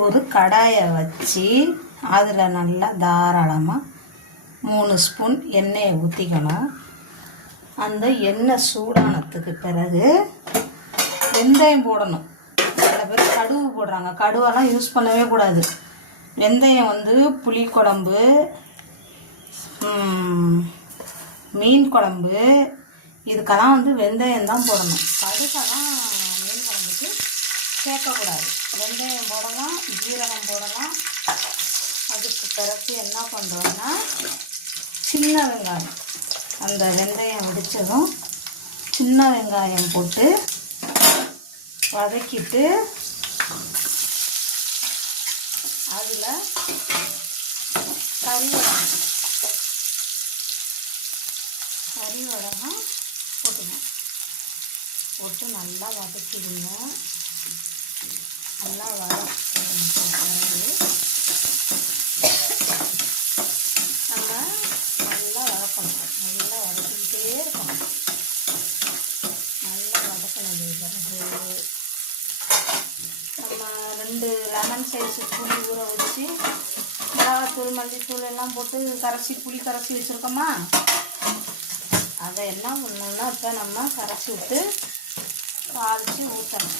ஒரு கடாயை வச்சு அதில் நல்லா தாராளமாக 3 ஸ்பூன் எண்ணெயை ஊற்றிக்கணும். அந்த எண்ணெய் சூடானதுக்கு பிறகு வெந்தயம் போடணும். சில பேர் கடுகு போடுறாங்க, கடுவெல்லாம் யூஸ் பண்ணவே கூடாது. வெந்தயம் வந்து புளிக்குழம்பு, மீன் குழம்பு இதுக்கெல்லாம் வந்து வெந்தயம் தான் போடணும். கடுகெல்லாம் மீன் குழம்புக்கு சேர்க்கக்கூடாது. வெந்தயம் போடலாம், ஜீரகம் போடலாம். அதுக்கு பிறகு என்ன பண்ணுறோன்னா சின்ன வெங்காயம், அந்த வெந்தயம் வெடித்ததும் சின்ன வெங்காயம் போட்டு வதக்கிட்டு அதில் கறிவடகம் போட்டுக்கணும். போட்டு நல்லா வதக்கிடுங்க. நல்லா பிறகு நம்ம நல்லா வதக்கணும். நல்லா வதக்கிக்கிட்டே இருக்கணும். நல்லா வதக்கினது பிறகு நம்ம 2 லெமன் சைஸ் புளி ஊற வச்சு மிளகாத்தூள் மல்லித்தூள் எல்லாம் போட்டு புளி கரைச்சி வச்சுருக்கோமா, அதை எல்லாம் ஒன்றுன்னா இப்போ நம்ம கரைச்சி விட்டு தாளித்து ஊற்றணும்.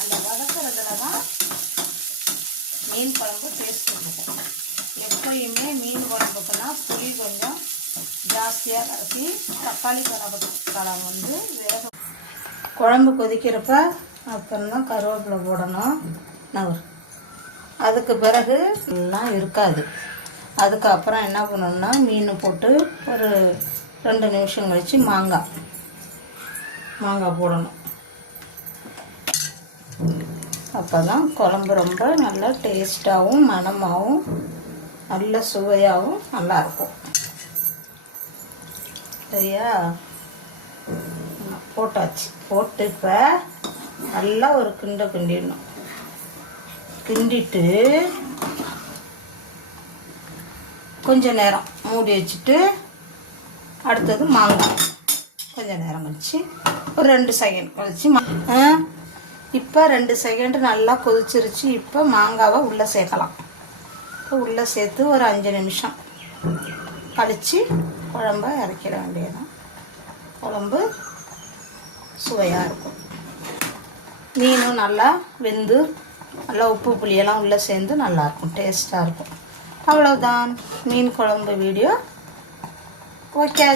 அந்த வதக்கிறதுல தான் மீன் குழம்பு டேஸ்ட் இருக்கும். எப்போயுமே மீன் குழம்புக்குன்னா புளி கொஞ்சம் ஜாஸ்தியாக கரைச்சி தக்காளி பழம் வந்து வேக குழம்பு கொதிக்கிறப்ப அப்புறம் தான் கருவேப்பிலை போடணும். அதுக்கு பிறகு எல்லாம் இருக்காது. அதுக்கப்புறம் என்ன பண்ணணும்னா மீன் போட்டு ஒரு 2 நிமிஷம் கழித்து மாங்காய் போடணும். அப்போ தான் குழம்பு ரொம்ப நல்லா டேஸ்ட்டாகவும் மணமாகவும் நல்ல சுவையாகவும் நல்லாயிருக்கும். சரியா? போட்டாச்சு. போட்டு இப்போ நல்லா ஒரு கிண்டிடணும். கிண்டிட்டு கொஞ்சம் நேரம் மூடி வச்சுட்டு அடுத்தது மாங்காய் கொஞ்சம் நேரம் கழிச்சு ஒரு 2 செகண்ட் கழிச்சு இப்போ 2 செகண்ட் நல்லா கொதிச்சிருச்சு. இப்போ மாங்காவை உள்ளே சேர்க்கலாம். இப்போ உள்ளே சேர்த்து ஒரு 5 நிமிஷம் கழித்து குழம்ப இறக்கிட வேண்டியதுதான். குழம்பு சுவையாக இருக்கும். மீனும் நல்லா வெந்து நல்லா உப்பு புளியெல்லாம் உள்ளே சேர்ந்து நல்லாயிருக்கும், டேஸ்ட்டாக இருக்கும். அவ்வளோதான், மீன் குழம்பு வீடியோ ஓகே.